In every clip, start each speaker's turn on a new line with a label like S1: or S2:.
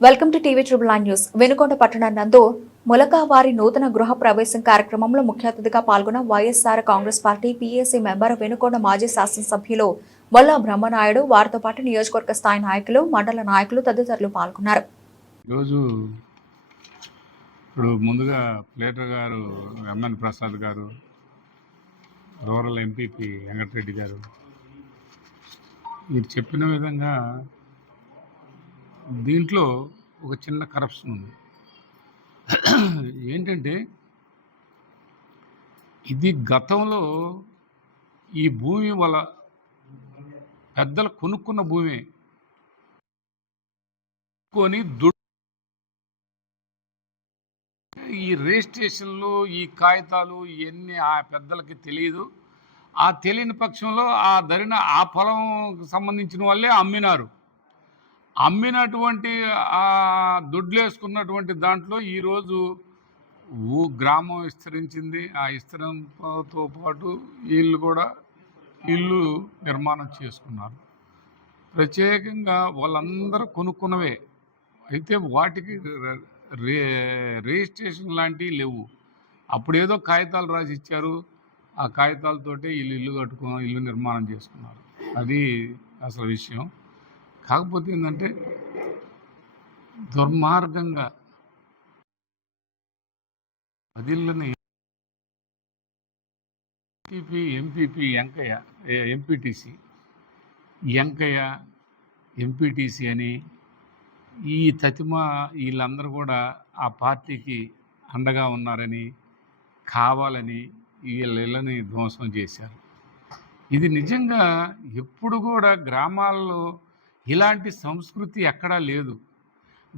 S1: Welcome to TV triple nine news Venukonda పట్టణం నందు ములకావారి నూతన గృహ ప్రవేశం కార్యక్రమంలో ముఖ్య అతిథిగా పాల్గొన్న YSR Congress party PAC member Venukonda మాజీ శాసనసభ్యులు వల్ల బ్రహ్మనాయుడు వారితో పాటు నియోజకవర్గ స్థాయి నాయకులు మండల నాయకులు తదితరులు పాల్గొన్నారు.
S2: ఈరోజు ఇప్పుడు ముందుగా ప్లేటర్ గారు ఎంఎన్ ప్రసాద్ గారు రూరల్ ఎంపీపీ వెంకటరెడ్డి గారు మీరు చెప్పిన విధంగా దీంట్లో ఒక చిన్న కరప్షన్ ఉంది. ఏంటంటే ఇది గతంలో ఈ భూమి వల్ల పెద్దలు కొనుక్కున్న భూమి. కొని ఈ రిజిస్ట్రేషన్లు ఈ కాగితాలు ఇవన్నీ ఆ పెద్దలకి తెలియదు ఆ తెలియని పక్షంలో ఆ ధరిన ఆ పొలం సంబంధించిన వాళ్ళే అమ్మినారు. అమ్మినటువంటి ఆ దొడ్లు వేసుకున్నటువంటి దాంట్లో ఈరోజు ఊ గ్రామం విస్తరించింది. ఆ విస్తరణతో పాటు వీళ్ళు కూడా ఇల్లు నిర్మాణం చేసుకున్నారు. ప్రత్యేకంగా వాళ్ళందరూ కొనుక్కున్నవే. అయితే వాటికి రే రిజిస్ట్రేషన్ లాంటివి లేవు. అప్పుడేదో కాగితాలు రాసి ఇచ్చారు. ఆ కాగితాలతోటే ఇల్లు ఇల్లు కట్టుకో ఇల్లు నిర్మాణం చేసుకున్నారు. అది అసలు విషయం. కాకపోతే ఏంటంటే దుర్మార్గంగా పదిళ్ళని MPP MPP Venkaiah MPTC Venkaiah MPTC అని ఈ తతిమ వీళ్ళందరూ కూడా ఆ పార్టీకి అండగా ఉన్నారని కావాలని వీళ్ళ ఇళ్ళని ధ్వంసం చేశారు. ఇది నిజంగా ఎప్పుడు కూడా గ్రామాల్లో ఇలాంటి సంస్కృతి ఎక్కడా లేదు.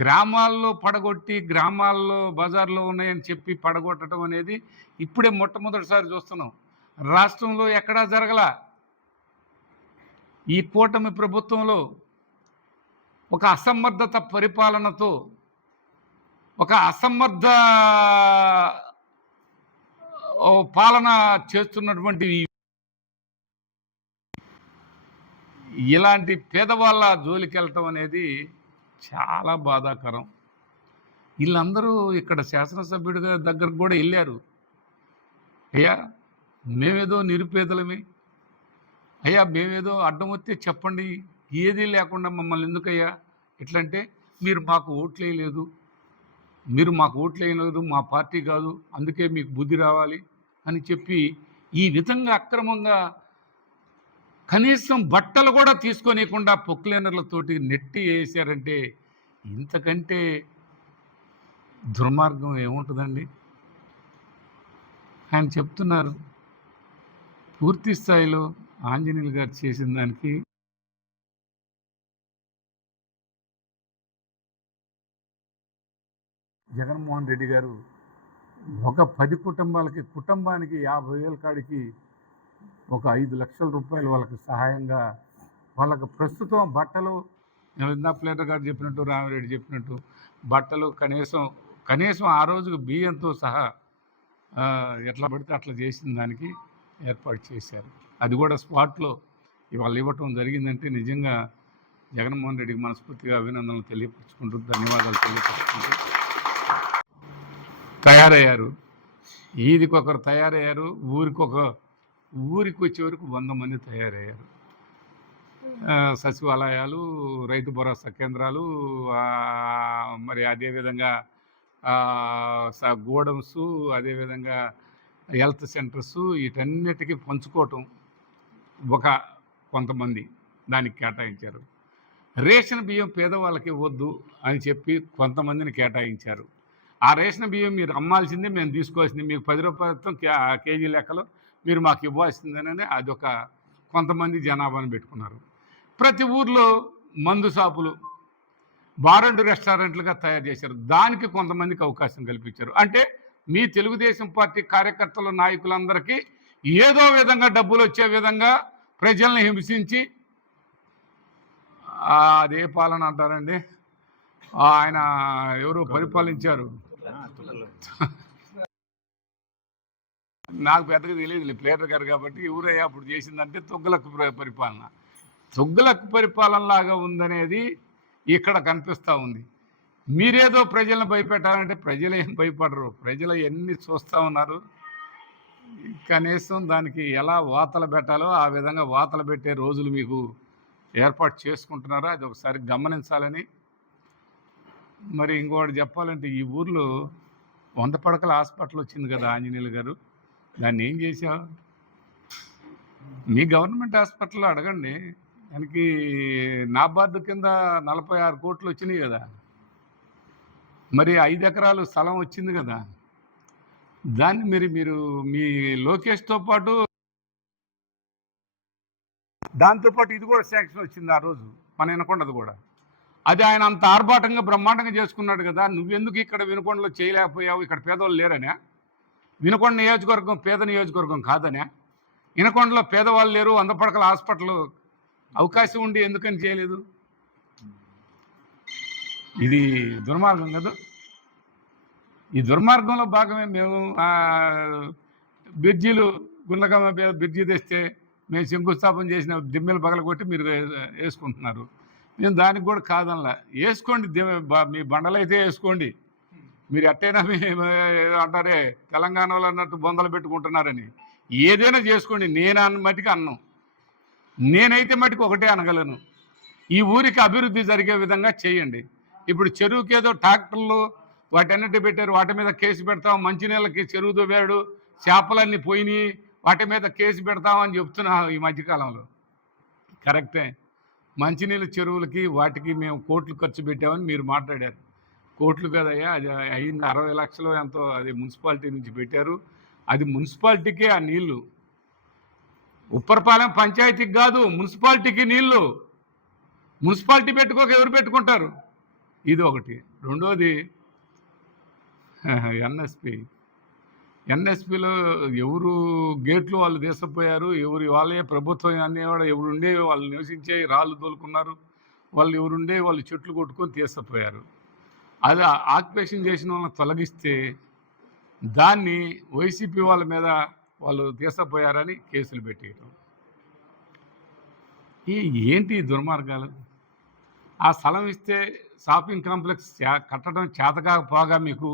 S2: గ్రామాల్లో పడగొట్టి గ్రామాల్లో బజార్లో ఉన్నాయని చెప్పి పడగొట్టడం అనేది ఇప్పుడే మొట్టమొదటిసారి చూస్తున్నాం. రాష్ట్రంలో ఎక్కడా జరగల. ఈ కూటమి ప్రభుత్వంలో ఒక అసమర్థత పరిపాలనతో ఒక అసమర్థ పాలన చేస్తున్నటువంటి ఈ- ఇలాంటి పేదవాళ్ళ జోలికి వెళ్ళటం అనేది చాలా బాధాకరం. వీళ్ళందరూ ఇక్కడ శాసనసభ్యుడిగా దగ్గరకు కూడా వెళ్ళారు. అయ్యా మేమేదో నిరుపేదలమే. అయ్యా మేమేదో అడ్డం వస్తే చెప్పండి. ఏదీ లేకుండా మమ్మల్ని ఎందుకయ్యా? ఎట్లంటే మీరు మాకు ఓట్లు వేయలేదు మీరు మాకు ఓట్లు వేయలేదు మా పార్టీ కాదు అందుకే మీకు బుద్ధి రావాలి అని చెప్పి ఈ విధంగా అక్రమంగా కనీసం బట్టలు కూడా తీసుకోనియకుండా పొక్లేనర్లతోటి నెట్టి వేసారంటే ఇంతకంటే దుర్మార్గం ఏముంటుందండి? ఆయన చెప్తున్నారు పూర్తి స్థాయిలో ఆంజనేయులు గారు చేసిన దానికి జగన్మోహన్ రెడ్డి గారు ఒక పది కుటుంబాలకి కుటుంబానికి యాభై వేల కాడికి ఒక ఐదు లక్షల రూపాయలు వాళ్ళకి సహాయంగా వాళ్ళకి ప్రస్తుతం బట్టలు ఇందా ప్లేటర్ గారు చెప్పినట్టు రామిరెడ్డి చెప్పినట్టు బట్టలు కనీసం కనీసం ఆ రోజుకు బియ్యంతో సహా ఎట్లా పడితే అట్లా చేసిన దానికి ఏర్పాటు చేశారు. అది కూడా స్పాట్లో ఇవాళ ఇవ్వటం జరిగిందంటే నిజంగా జగన్మోహన్ రెడ్డికి మనస్ఫూర్తిగా అభినందనలు తెలియపరుచుకుంటూ ధన్యవాదాలు తెలియపరుచుకుంటూ తయారయ్యారు. ఈదికొకరు తయారయ్యారు ఊరికొక ఊరికి వచ్చే వరకు వంద మంది తయారయ్యారు. సచివాలయాలు రైతు భరోసా కేంద్రాలు మరి అదేవిధంగా గోడౌన్స్ అదేవిధంగా హెల్త్ సెంటర్స్ వీటన్నిటికీ పంచుకోవటం ఒక కొంతమంది దానికి కేటాయించారు. రేషన్ బియ్యం పేదవాళ్ళకి ఇవ్వద్దు అని చెప్పి కొంతమందిని కేటాయించారు. ఆ రేషన్ బియ్యం మీరు అమ్మాల్సిందే మేము తీసుకోవాల్సింది. మీకు పది రూపాయలతో కేజీ లెక్కలో మీరు మాకు ఇవ్వాల్సిందేనని అదొక కొంతమంది జనాభాను పెట్టుకున్నారు. ప్రతి ఊర్లో మందు షాపులు బారెండు రెస్టారెంట్లుగా తయారు చేశారు. దానికి కొంతమందికి అవకాశం కల్పించారు. అంటే మీ తెలుగుదేశం పార్టీ కార్యకర్తలు నాయకులందరికీ ఏదో విధంగా డబ్బులు వచ్చే విధంగా ప్రజల్ని హింసించి అదే పాలన అంటారండి. ఆయన ఎవరు పరిపాలించారు. నాకు పెద్దగా తెలియదు ప్లేటర్ గారు కాబట్టి ఎవరయ్యా అప్పుడు చేసిందంటే తొగ్గులకు పరిపాలన. తొగ్గులకు పరిపాలన లాగా ఉందనేది ఇక్కడ కనిపిస్తూ ఉంది. మీరేదో ప్రజలను భయపెట్టాలంటే ప్రజలు ఏం భయపడరు. ప్రజలు ఎన్ని చూస్తూ ఉన్నారు? కనీసం దానికి ఎలా వాతలు పెట్టాలో ఆ విధంగా వాతలు పెట్టే రోజులు మీకు ఏర్పాటు చేసుకుంటున్నారా? అది ఒకసారి గమనించాలని. మరి ఇంకోటి చెప్పాలంటే ఈ ఊర్లో వంద పడకల హాస్పిటల్ వచ్చింది కదా ఆంజనేయులు గారు. దాన్ని ఏం చేశావు మీ గవర్నమెంట్ హాస్పిటల్లో అడగండి. దానికి నాబార్డు కింద నలభై ఆరు కోట్లు వచ్చినాయి కదా. మరి ఐదు ఎకరాలు స్థలం వచ్చింది కదా. దాన్ని మీరు మీరు మీ లోకేష్తో పాటు దాంతోపాటు ఇది కూడా శాంక్షన్ వచ్చింది ఆ రోజు. మన వినకొండది కూడా. అది ఆయన అంత ఆర్భాటంగా బ్రహ్మాండంగా చేసుకున్నాడు కదా. నువ్వెందుకు ఇక్కడ వినకొండలో చేయలేకపోయావు? ఇక్కడ పేదవాళ్ళు లేరనే. వినకొండ నియోజకవర్గం పేద నియోజకవర్గం కాదనే. వినకొండలో పేదవాళ్ళు లేరు వంద పడకల హాస్పిటల్ అవకాశం ఉండి ఎందుకని చేయలేదు? ఇది దుర్మార్గం కదా. ఈ దుర్మార్గంలో భాగమే మేము ఆ, బ్రిడ్జీలు గుండ్లకమ్మ బ్రిడ్జి తెస్తే మేము శంకుస్థాపన చేసిన దిమ్మెలు పగల కొట్టి మీరు వేసుకుంటున్నారు. నేను దానికి కూడా కాదనలా. వేసుకోండి మీ బండలైతే అయితే వేసుకోండి. మీరు ఎట్టైనా అంటారే తెలంగాణ అంటారే తెలంగాణలో అన్నట్టు బొందలు పెట్టుకుంటున్నారని. ఏదైనా చేసుకోండి నేను అన్న మటుకు అన్నం. నేనైతే మటుకు ఒకటే అనగలను. ఈ ఊరికి అభివృద్ధి జరిగే విధంగా చేయండి. ఇప్పుడు చెరువుకి ఏదో ట్రాక్టర్లు వాటన్నిటి పెట్టారు వాటి మీద కేసు పెడతాం మంచినీళ్ళకి చెరువు దొబ్బాడు చేపలన్నీ పోయినాయి వాటి మీద కేసు పెడతామని చెప్తున్నా ఈ మధ్యకాలంలో. కరెక్టే. మంచినీళ్ళ చెరువులకి వాటికి మేము కోట్లు ఖర్చు పెట్టామని మీరు మాట్లాడారు. కోట్లు కదయ్యా అది అయింది అరవై లక్షలు ఎంతో అది మున్సిపాలిటీ నుంచి పెట్టారు. అది మున్సిపాలిటీకే ఆ నీళ్ళు. ఉప్పరపాలెం పంచాయతీకి కాదు మున్సిపాలిటీకి నీళ్ళు. మున్సిపాలిటీ పెట్టుకోక ఎవరు పెట్టుకుంటారు? ఇది ఒకటి. రెండోది ఎన్ఎస్పి. ఎన్ఎస్పిలో ఎవరు గేట్లు వాళ్ళు తీసుకుపోయారు ఎవరు వాళ్ళే ప్రభుత్వం అనేవాడు కూడా ఎవరుండే వాళ్ళు నివసించే రాళ్ళు తోలుకున్నారు. వాళ్ళు ఎవరుండే వాళ్ళు చెట్లు కొట్టుకొని తీసుకుపోయారు. అది ఆక్యుపేషన్ చేసిన వాళ్ళని తొలగిస్తే దాన్ని వైసీపీ వాళ్ళ మీద వాళ్ళు తీసపోయారని కేసులు పెట్టేయటం. ఈ ఏంటి దుర్మార్గాలు? ఆ స్థలం ఇస్తే షాపింగ్ కాంప్లెక్స్ కట్టడం చేతకాకపోగా మీకు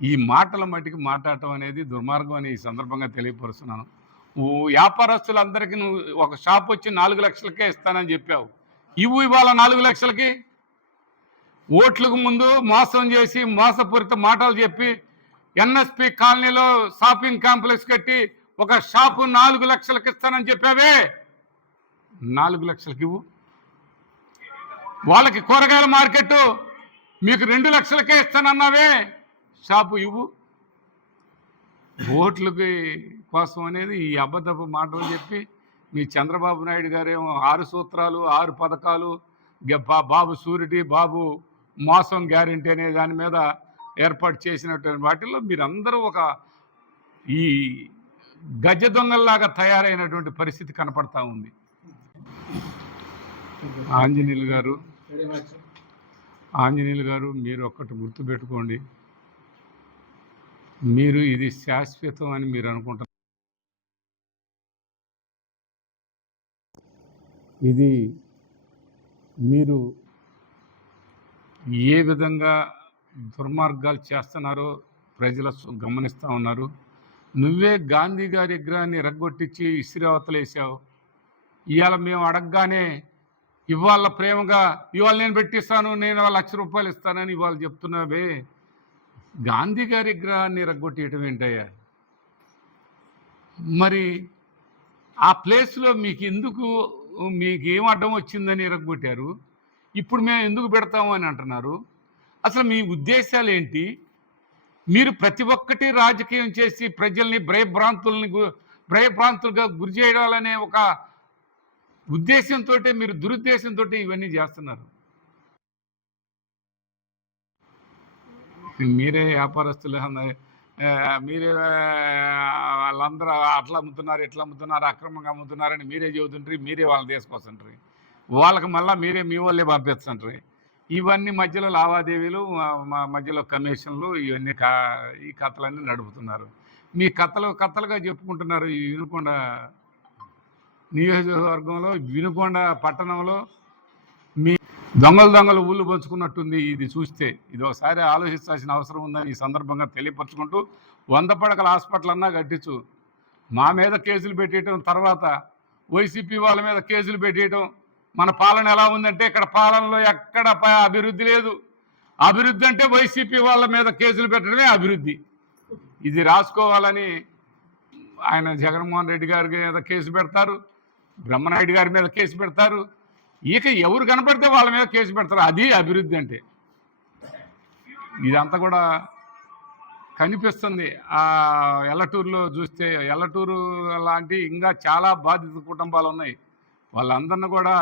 S2: ఈ మాటల మటుకు మాట్లాడటం అనేది దుర్మార్గం అని ఈ సందర్భంగా తెలియపరుస్తున్నాను. ఓ వ్యాపారస్తులందరికీ నువ్వు ఒక షాప్ వచ్చి నాలుగు లక్షలకే ఇస్తానని చెప్పావు. ఇవ్వు ఇవాళ నాలుగు లక్షలకి. ఓట్లకు ముందు మోసం చేసి మోసపూరిత మాటలు చెప్పి ఎన్ఎస్పి కాలనీలో షాపింగ్ కాంప్లెక్స్ కట్టి ఒక షాపు నాలుగు లక్షలకు ఇస్తానని చెప్పావే. నాలుగు లక్షలకి ఇవ్వు. వాళ్ళకి కూరగాయల మార్కెట్ మీకు రెండు లక్షలకే ఇస్తానన్నావే. షాపు ఇవ్వు. ఓట్లకి కోసం అనేది ఈ అబద్ధపు మాటలు చెప్పి మీ చంద్రబాబు నాయుడు గారేమో ఆరు సూత్రాలు ఆరు పథకాలు బాబు సూరిటీ బాబు మోసం గ్యారంటీ అనే దాని మీద ఏర్పాటు చేసినటువంటి వాటిల్లో మీరందరూ ఒక ఈ గజ దొంగల్లాగా తయారైనటువంటి పరిస్థితి కనపడతా ఉంది. ఆంజనేయులు గారు ఆంజనేయులు గారు మీరు ఒక్కటి గుర్తుపెట్టుకోండి. మీరు ఇది శాశ్వతం అని మీరు అనుకుంటున్నారు ఇది మీరు ఏ విధంగా దుర్మార్గాలు చేస్తున్నారో ప్రజలు గమనిస్తూ ఉన్నారు. నువ్వే గాంధీ గారి విగ్రహాన్ని రగ్గొట్టించి ఇసిరావతలేసావు ఇవాళ మేము అడగగానే ఇవాళ ప్రేమగా ఇవాళ నేను పెట్టిస్తాను నేను వాళ్ళ లక్ష రూపాయలు ఇస్తానని ఇవాళ చెప్తున్నావే. గాంధీ గారి విగ్రహాన్ని రగ్గొట్టేయటం ఏంటయ్యా? మరి ఆ ప్లేస్లో మీకు ఎందుకు మీకు ఏం అడ్డం వచ్చిందని రగ్గొట్టారు? ఇప్పుడు మేము ఎందుకు పెడతాము అని అంటున్నారు. అసలు మీ ఉద్దేశాలు ఏంటి? మీరు ప్రతి ఒక్కటి రాజకీయం చేసి ప్రజల్ని భయభ్రాంతుల్ని గు- భయభ్రాంతులుగా గురి చేయాలనే ఒక ఉద్దేశంతో మీరు దురుద్దేశంతో ఇవన్నీ చేస్తున్నారు. మీరే వ్యాపారస్తులు మీరే వాళ్ళందరూ అట్లా అమ్ముతున్నారు ఇట్లా అమ్ముతున్నారు అక్రమంగా అమ్ముతున్నారని మీరే చెబుతుంటారు మీరే వాళ్ళని తీసుకొస్తుంటారు వాళ్ళకి మళ్ళీ మీరే మీ వాళ్ళే పంపిస్తుంటారు ఇవన్నీ మధ్యలో లావాదేవీలు మా- మా మధ్యలో కమిషన్లు ఇవన్నీ కా ఈ కథలన్నీ నడుపుతున్నారు. మీ కథలు కథలుగా చెప్పుకుంటున్నారు ఈ వినుకొండ నియోజకవర్గంలో వినుకొండ పట్టణంలో. మీ దొంగలు దొంగలు ఊళ్ళు పంచుకున్నట్టుంది ఇది చూస్తే. ఇది ఒకసారి ఆలోచించాల్సిన అవసరం ఉందని ఈ సందర్భంగా తెలియపరచుకుంటూ వంద పడకల హాస్పిటల్ అన్నా కట్టించు. మా మీద కేసులు పెట్టేయటం తర్వాత వైసీపీ వాళ్ళ మీద కేసులు పెట్టేయటం మన పాలన ఎలా ఉందంటే ఇక్కడ పాలనలో ఎక్కడ ప- అభివృద్ధి లేదు. అభివృద్ధి అంటే వైసీపీ వాళ్ళ మీద కేసులు పెట్టడమే అభివృద్ధి. ఇది రాసుకోవాలని ఆయన జగన్మోహన్ రెడ్డి గారి మీద కేసు పెడతారు బ్రహ్మనాయుడు గారి మీద కేసు పెడతారు. ఇక ఎవరు కనపడితే వాళ్ళ మీద కేసు పెడతారు. అది అభివృద్ధి అంటే. ఇదంతా కూడా కనిపిస్తుంది. ఆ ఎల్లటూరులో చూస్తే ఎల్లటూరు లాంటి ఇంకా చాలా బాధిత కుటుంబాలు ఉన్నాయి. వాళ్ళందరిని కూడా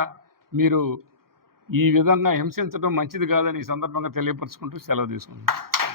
S2: మీరు ఈ విధంగా హింసించడం మంచిది కాదని ఈ సందర్భంగా తెలియపరుచుకుంటూ సెలవు తీసుకుంటున్నాను